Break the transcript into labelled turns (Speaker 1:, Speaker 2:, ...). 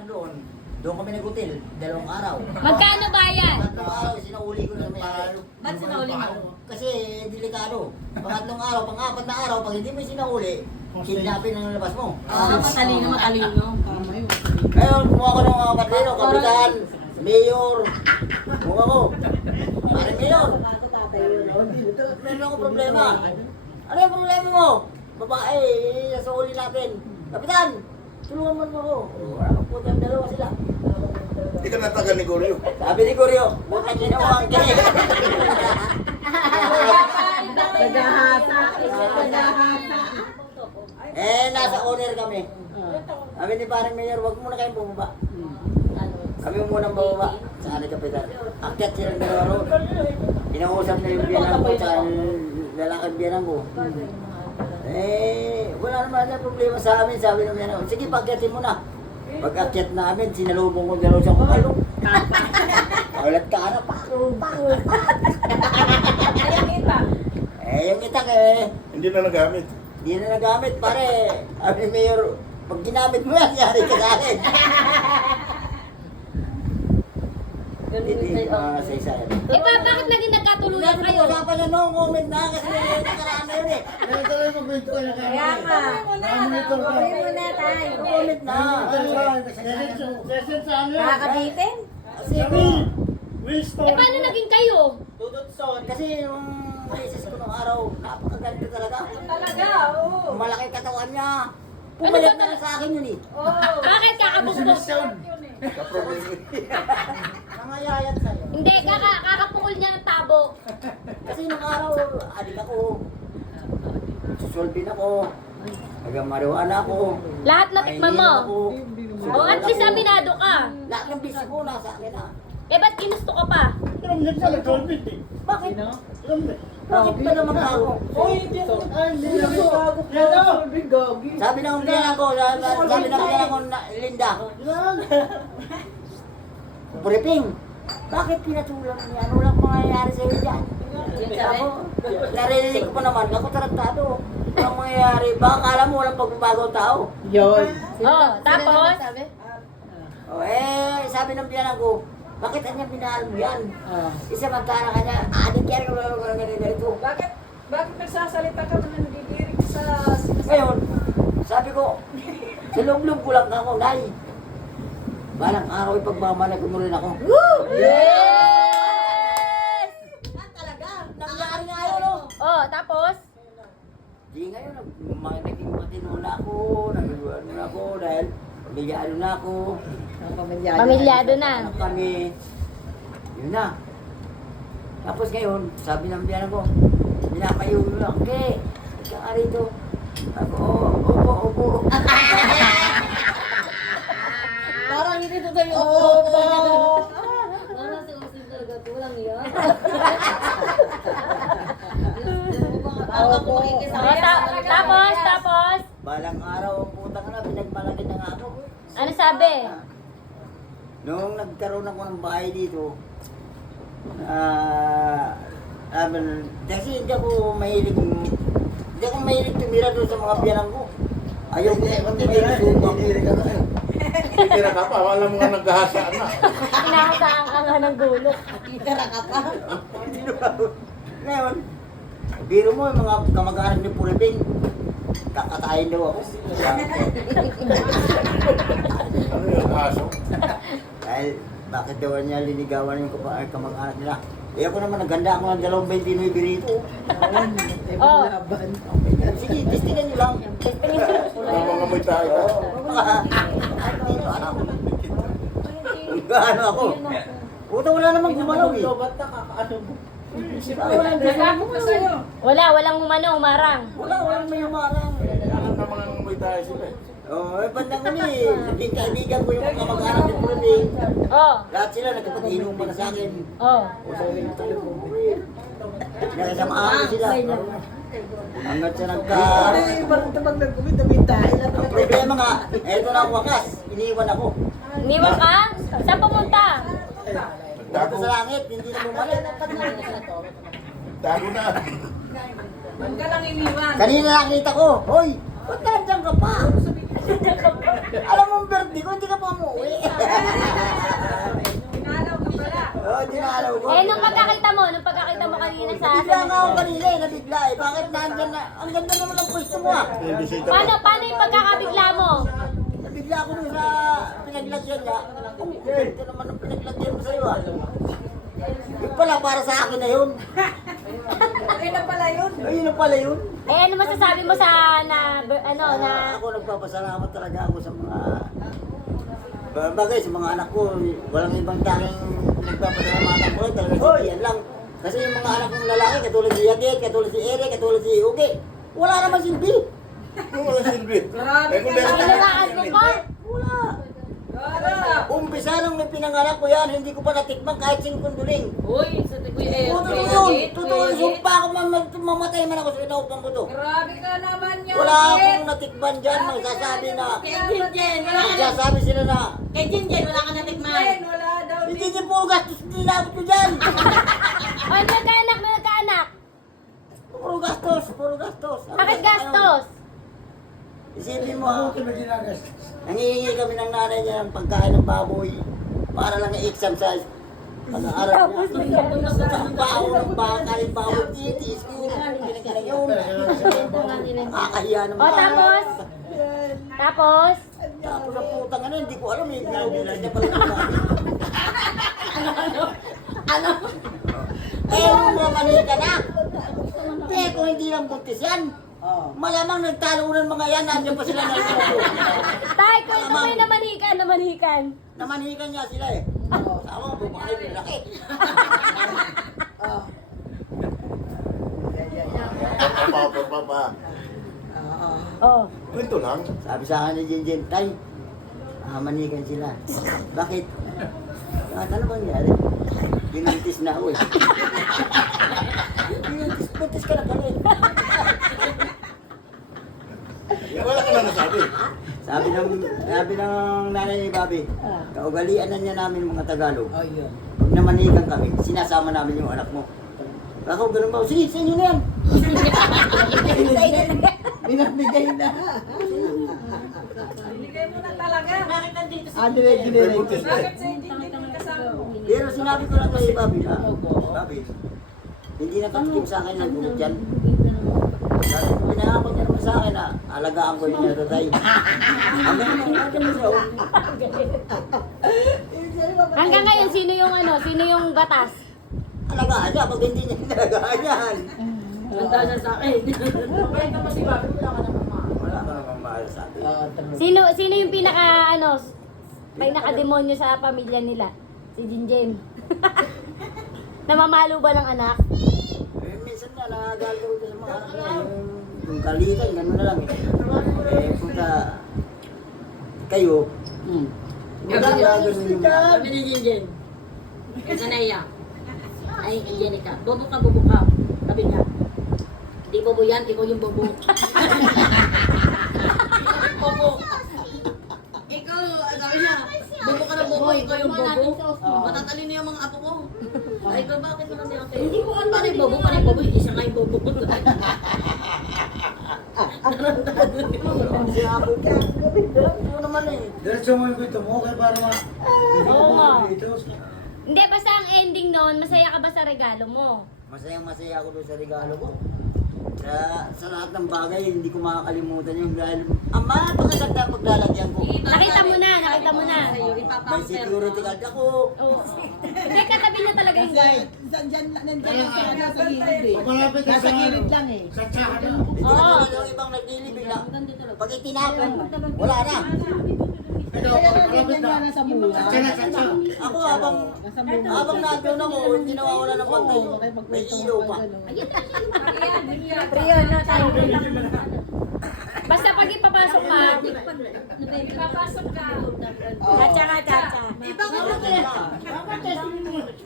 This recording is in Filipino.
Speaker 1: doon. Doon kami nag-hotel, 2 araw.
Speaker 2: Magkano bayad?
Speaker 1: 3 araw, sinauli ko na may
Speaker 3: Ba't sinauli mo?
Speaker 1: Kasi delikado. Pangatlong araw, pang-4 na araw, pag hindi mo sinauli, kidnapin ang labas mo.
Speaker 3: Matalino, matalino.
Speaker 1: Ngayon, kumuha ko ng mga patlino, kapitan, mayor, kumuha ko. Parang mayor. Meron ako problema. Ano yung problema mo? Babae, sauli natin. Kapitan, tulungan mo ako. Wala po tayong dalawa sila.
Speaker 4: Hindi ka natagal ni Goryo.
Speaker 1: Sabi ni Goryo, buta ginawa ang kaya.
Speaker 3: Nagahata. Nagahata.
Speaker 1: Nasa owner kami. Sabi ni parang mayor, wag muna kayong bumaba. Kami muna bababa sa ani kapitan. Akyat silang dalawa roon. Inausap na yung biyanan ko sa lalakad biyanan ko. Wala naman na problema sa amin, sabi ng biyanan ko. Sige, pagkyatin mo na. Pag-akyat namin, sinalubong ko dalawa siyang kapalo. Kaulat ka na, yung itak
Speaker 4: Hindi na nagamit.
Speaker 1: hindi na nagamit, pare. Sabi ni mayor, pag ginamit mo yan, yari ka sa akin. Hindi sa
Speaker 2: Eh bakit naging nagkatuluyan kayo?
Speaker 1: Usapan na no, comment na kasi nakaraan na yun eh.
Speaker 3: Kaya nga. Gawin mo na tayo.
Speaker 1: Comment na.
Speaker 3: Nakakabitin?
Speaker 1: Kasi
Speaker 2: Eh paano naging kayo?
Speaker 1: kasi yung misis ko nung araw, napakaganda talaga.
Speaker 3: Talaga, oo.
Speaker 1: Malaki katawan niya. Pumalit na lang sa akin yun eh.
Speaker 2: Bakit kakabukbok?
Speaker 1: Nangayayat sa'yo.
Speaker 2: Hindi, kakapukol niya ng tabo.
Speaker 1: Kasi nung araw, adik ako. Susolvin ako. Nagamariwana ako.
Speaker 2: Lahat natikman mo. O at least aminado ka.
Speaker 1: Lahat ng bisyo ko nasa akin ah.
Speaker 2: Eh ba't ginusto ka pa?
Speaker 1: Bakit? Bakit ba naman ako? Sabi ng umiyan ko, sabi ng umiyan ko, Linda. Puriping, bakit pinatulang niya? Ano lang mangyayari sa'yo dyan? Ako, narinig ko pa naman, ako taraktado. Ang mangyayari, baka kala mo walang pagbabago ang tao.
Speaker 2: Oh, tapos?
Speaker 1: Sabi ng biyanan ko, bakit kanya pinahal mo yan? Isamantala kanya, adik yan, wala ganito.
Speaker 5: Bakit nagsasalita ka na nagigiring sa...
Speaker 1: Ngayon, sabi ko, sa loob-loob ko lang ako, Nay. Balang araw ipagmamanag ko mo rin ako.
Speaker 2: Yes!
Speaker 1: Talaga, nangyari nga yun, no?
Speaker 2: Oh, tapos?
Speaker 1: Di ngayon, naging matino na ako, nag-ano na ako, dahil pamilyado na ako.
Speaker 2: Pamilyado na.
Speaker 1: Anak kami. Yun na. Tapos ngayon, sabi ng biyanan ko, pinakayo mo lang, okay, ikaw nga rito. Ako, opo.
Speaker 3: Parang hindi to tayo. Opo.
Speaker 5: Parang si Usin talaga tulang yun.
Speaker 3: Opo.
Speaker 2: Tapos?
Speaker 1: Balang araw, ang putang na, pinagmalaki na nga ako.
Speaker 2: Ano sabi?
Speaker 1: Noong nagkaroon ako ng bahay dito, kasi hindi ako mahilig tumira doon sa mga biyanan ko. Ayaw ko mahilig subang.
Speaker 4: Titira ka pa, wala mo nga naghahasaan na.
Speaker 2: Kinakasaan ka nga ng gulo.
Speaker 3: Tira ka pa.
Speaker 1: Ngayon, biro mo yung mga kamag-anak ni Puriping, kakatayin daw ako.
Speaker 4: Ano yung aso?
Speaker 1: Dahil bakit daw niya linigawan yung kamag-anak nila? Eh ako naman, naganda ako ng 2.29 birito.
Speaker 2: Oh.
Speaker 1: Sige, testingan nyo lang.
Speaker 2: Testingin ko.
Speaker 4: Mamangamoy tayo.
Speaker 1: Gaano ako? Puta, wala namang gumalaw eh.
Speaker 2: Walang umano, umarang.
Speaker 1: Walang may umarang.
Speaker 4: Mamangamoy tayo sila eh.
Speaker 1: Bandang uli, naging kaibigan ko yung mga kamag-anak ni Puriping.
Speaker 2: Oh.
Speaker 1: Lahat sila nagkapag-inom pa na sa akin.
Speaker 2: Oh.
Speaker 1: Nakasamaan ko sila. Hanggat sa ang problema nga, eto na ang wakas. Iniwan ako.
Speaker 2: Iniwan ka? Saan pumunta?
Speaker 1: Dito sa langit, hindi na bumalik.
Speaker 4: Tago na.
Speaker 5: Huwag ka lang iniwan.
Speaker 1: Kanina nakita ko, hoy, ba't nandiyan ka pa? Alam mo ang birthday ko, hindi ka pa umuwi.
Speaker 3: Pinalaw ka pala.
Speaker 1: Oo, dinalaw ko.
Speaker 2: Eh, nung pagkakita mo kanina sa...
Speaker 1: Nabigla nga ako kanina eh, nabigla eh. Bakit nandyan na? Ang ganda naman ang pwesto mo ah.
Speaker 4: May bisita
Speaker 2: Paano yung pagkakabigla mo?
Speaker 1: Nabigla ako dun sa pinaglagyan niya. Ang ganda naman ang pinaglagyan mo sa'yo ah. Yung pala, para sa akin na yun.
Speaker 3: Okay na pala yun.
Speaker 1: Ayun na pala yun.
Speaker 2: Eh, ano masasabi mo sa
Speaker 1: Ako nagpapasalamat talaga ako sa mga bagay, sa mga anak ko. Walang ibang tanging nagpapasalamatan ko talaga si Ian lang. Kasi yung mga anak kong lalaki, katulad si Yagit, katulad si Eric, katulad si Ugi, wala naman silbi.
Speaker 4: Wala silbi.
Speaker 3: Grabe
Speaker 4: Eh, kung
Speaker 3: ka
Speaker 4: meron
Speaker 3: naman.
Speaker 2: Nilalaan mo pa?
Speaker 1: Wala.
Speaker 3: Gara.
Speaker 1: Umpisa nung may pinanganak ko yan, hindi ko pa natikman kahit singkunduling.
Speaker 5: Uy, sa Kuya
Speaker 1: Totoo
Speaker 5: Eric.
Speaker 1: yun. Totoo yun. Sumpa ako mamatay man ako sa inaupang ko to.
Speaker 3: Grabe ka naman yan.
Speaker 1: Wala akong natikman dyan. Magsasabi na. Magsasabi sila na.
Speaker 5: Kay Jinjen, wala ka natikman.
Speaker 3: Wala daw.
Speaker 1: Hindi niyo po gastos nilabot ko dyan.
Speaker 2: Ay, nagkaanak.
Speaker 1: Puro gastos. Puro gastos.
Speaker 2: Bakit gastos?
Speaker 1: Isipin mo. Nangihingi kami ng nanay niya ng pagkain ng baboy. Para lang i-exam sa pag-aaral niya. Ang baho ng baka, yung baboy titis. Pinagkala yun. Nakakahiya naman.
Speaker 2: O, tapos? Tapos?
Speaker 1: Tapos ang putang ano, hindi ko alam eh. Nabutas niya pala ng baboy. Ano? Eh, mamani ka na. Eh, kung hindi lang buntis yan. Malamang nagtalunan mga yan, nandiyan pa sila na ito.
Speaker 2: Tay, kwento mo yung namanikan.
Speaker 1: Namanhikan niya sila eh. Sama ko, babae, laki.
Speaker 4: Papa.
Speaker 2: Oh.
Speaker 4: Kwento lang.
Speaker 1: Sabi sa akin ni Jinjin, Tay, manikan sila. Bakit? Ano bang nangyari? Binuntis na ako eh. Buntis ka na pala eh.
Speaker 4: Wala ka na nasabi.
Speaker 1: Sabi ng nanay ni Bobby, kaugalian na niya namin mga Tagalog. Pag namanikan kami, sinasama namin yung anak mo. Ako, ganun ba? Sige, sa inyo na yan. Binamigay na.
Speaker 3: Binigay mo na talaga. Bakit nandito si
Speaker 1: Ano yung ginilay ko?
Speaker 3: Bakit sa hindi mo kasama mo?
Speaker 1: Pero sinabi ko lang kay Bobby na, Bobby, hindi nakatikim sa akin ng gulot yan. Dahil pinangako niya naman sa akin na alagaan ko yung natatay. Hanggang mo siya.
Speaker 2: Hanggang ngayon, sino yung batas?
Speaker 1: Alagaan niya, pag hindi niya inalagaan yan.
Speaker 5: Handa na sa akin.
Speaker 1: Wala ka namang mahal sa akin.
Speaker 2: Sino yung pinaka-demonyo sa pamilya nila? Si Jinjen. Namamalo ba ng anak?
Speaker 1: Eh, minsan nga, nagagawa ko sa mga anak niya. Yung kalitan, gano'n na lang eh. Eh, punta kayo, magagawin yung mga...
Speaker 5: Sabi ni Jinjen. Kay Sanaya. Ay, Angelica. Bobo ka. Sabi niya. Hindi bobo yan, ikaw yung bobo. Bobo. Ikaw, sabi niya. Bobo ka ng bobo, ikaw yung bobo. Matatalino yung mga apo ko. Ay, ikaw bakit naman si ate? Hindi ko alam. Paano yung bobo? Isa nga yung bobo ko.
Speaker 1: Kasi ako, ano naman eh.
Speaker 6: Diretso mo yung kwento mo, kaya para
Speaker 2: Oo nga.
Speaker 6: dito.
Speaker 2: Hindi, basta ang ending noon, masaya ka ba sa regalo mo?
Speaker 1: Masayang-masaya ako doon sa regalo ko. Sa lahat ng bagay, hindi ko makakalimutan yung dahil ang napakaganda ang paglalagyan ko.
Speaker 2: Nakita mo na.
Speaker 1: May security guard ako.
Speaker 2: Oo. Hindi, katabi niya talaga yung guard.
Speaker 6: Malapit na sa gilid lang eh. Sa tsahan lang.
Speaker 1: Hindi ka tulad yung ibang naglilibig na. Pag itinapon, wala na.
Speaker 6: Malapit na. Sa tsahan.
Speaker 1: Ako habang nandun ako, hindi nawawala ng pantay. May ilaw pa.
Speaker 2: Rio, no, tayo. Basta pag ipapasok ka,
Speaker 3: Papasok ka.
Speaker 2: chacha ka, chacha.
Speaker 1: Bakit